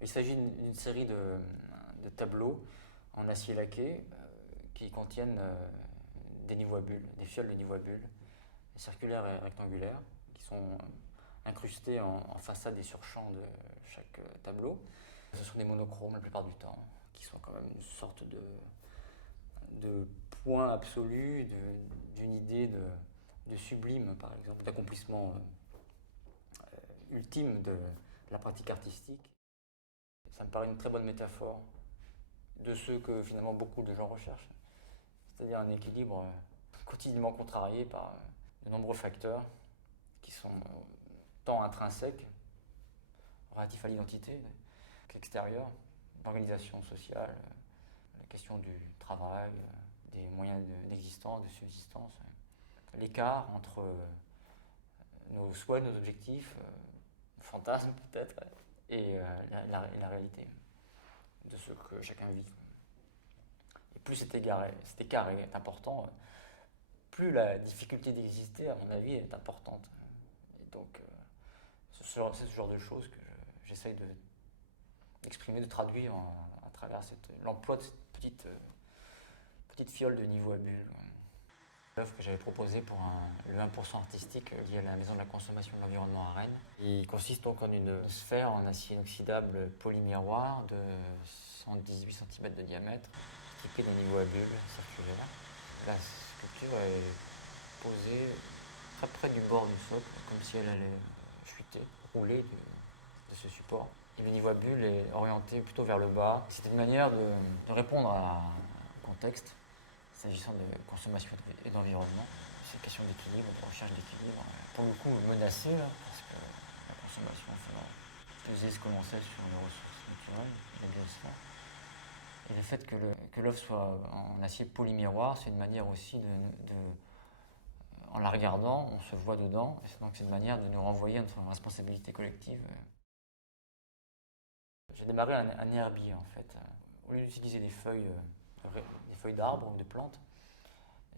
Il s'agit d'une série de tableaux en acier laqué qui contiennent des niveaux à bulles, des fioles de niveaux à bulles, circulaires et rectangulaires, qui sont incrustés en façade et sur champ de chaque tableau. Ce sont des monochromes la plupart du temps, qui sont quand même une sorte de point absolu, d'une idée de sublime, par exemple, d'accomplissement ultime de la pratique artistique. Ça me paraît une très bonne métaphore de ce que finalement beaucoup de gens recherchent, c'est-à-dire un équilibre quotidiennement contrarié par de nombreux facteurs qui sont tant intrinsèques, relatifs à l'identité, qu'extérieurs, l'organisation sociale, la question du travail, des moyens d'existence, de subsistance, l'écart entre nos souhaits, nos objectifs, fantasmes peut-être, et la réalité de ce que chacun vit. Et plus cet écart est important, plus la difficulté d'exister, à mon avis, est importante. Et donc, c'est ce genre de choses que j'essaye d'exprimer, de traduire à travers l'emploi de cette petite fiole de niveau à bulles. L'œuvre que j'avais proposée pour le 1% artistique lié à la Maison de la Consommation de l'Environnement à Rennes. Il consiste donc en une sphère en acier inoxydable polymiroir de 118 cm de diamètre, équipée d'un niveau à bulles circulaire. La sculpture est posée très près du bord du socle, comme si elle allait chuter, rouler de ce support. Et le niveau à bulles est orienté plutôt vers le bas. C'est une manière de répondre à un contexte s'agissant de consommation et d'environnement. C'est une question d'équilibre, de recherche d'équilibre. Pour le coup, menacée, parce que la consommation fait peser ce que l'on sait sur les ressources naturelles, la biosphère. Et le fait que l'œuvre soit en acier polymiroir, c'est une manière aussi en la regardant, on se voit dedans, et donc c'est une manière de nous renvoyer à notre responsabilité collective. J'ai démarré un herbier en fait. Au lieu d'utiliser des feuilles d'arbres ou de plantes,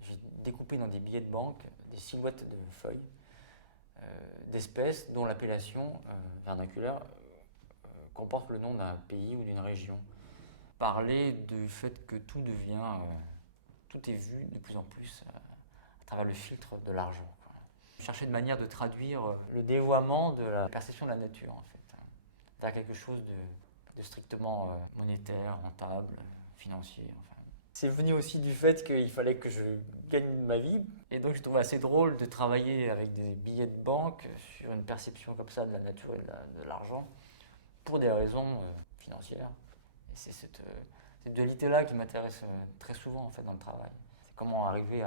j'ai découpé dans des billets de banque des silhouettes de feuilles d'espèces dont l'appellation vernaculaire comporte le nom d'un pays ou d'une région. Parler du fait que tout est vu de plus en plus à travers le filtre de l'argent. Chercher une manière de traduire le dévoiement de la perception de la nature en fait, vers quelque chose de strictement monétaire, rentable, financier. Enfin. C'est venu aussi du fait qu'il fallait que je gagne ma vie. Et donc je trouvais assez drôle de travailler avec des billets de banque sur une perception comme ça de la nature et de l'argent pour des raisons financières. Et c'est cette dualité-là qui m'intéresse très souvent en fait, dans le travail. C'est comment arriver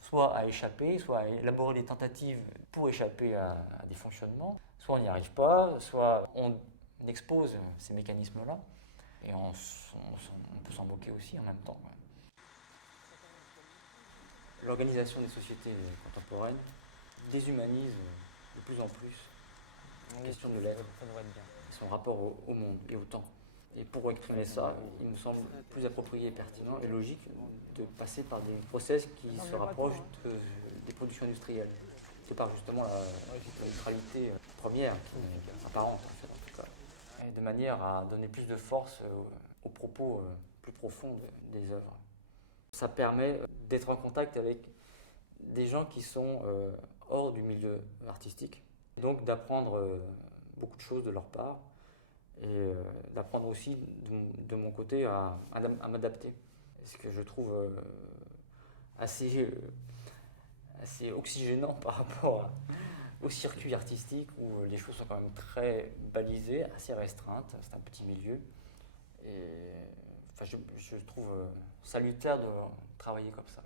soit à échapper, soit à élaborer des tentatives pour échapper à des fonctionnements. Soit on n'y arrive pas, soit on expose ces mécanismes-là et on peut s'en moquer aussi en même temps. L'organisation des sociétés contemporaines déshumanise de plus en plus la question de l'être, son rapport au monde et au temps. Et pour exprimer ça, il me semble plus approprié, pertinent et logique de passer par des process qui se rapprochent des productions industrielles, de par justement la neutralité première, qui est apparente en fait, en tout cas, et de manière à donner plus de force aux propos plus profonds des œuvres. Ça permet d'être en contact avec des gens qui sont hors du milieu artistique, donc d'apprendre beaucoup de choses de leur part, et d'apprendre aussi de mon côté à m'adapter. Ce que je trouve assez oxygénant par rapport au circuit artistique où les choses sont quand même très balisées, assez restreintes, c'est un petit milieu. Et enfin, je trouve salutaire de travailler comme ça.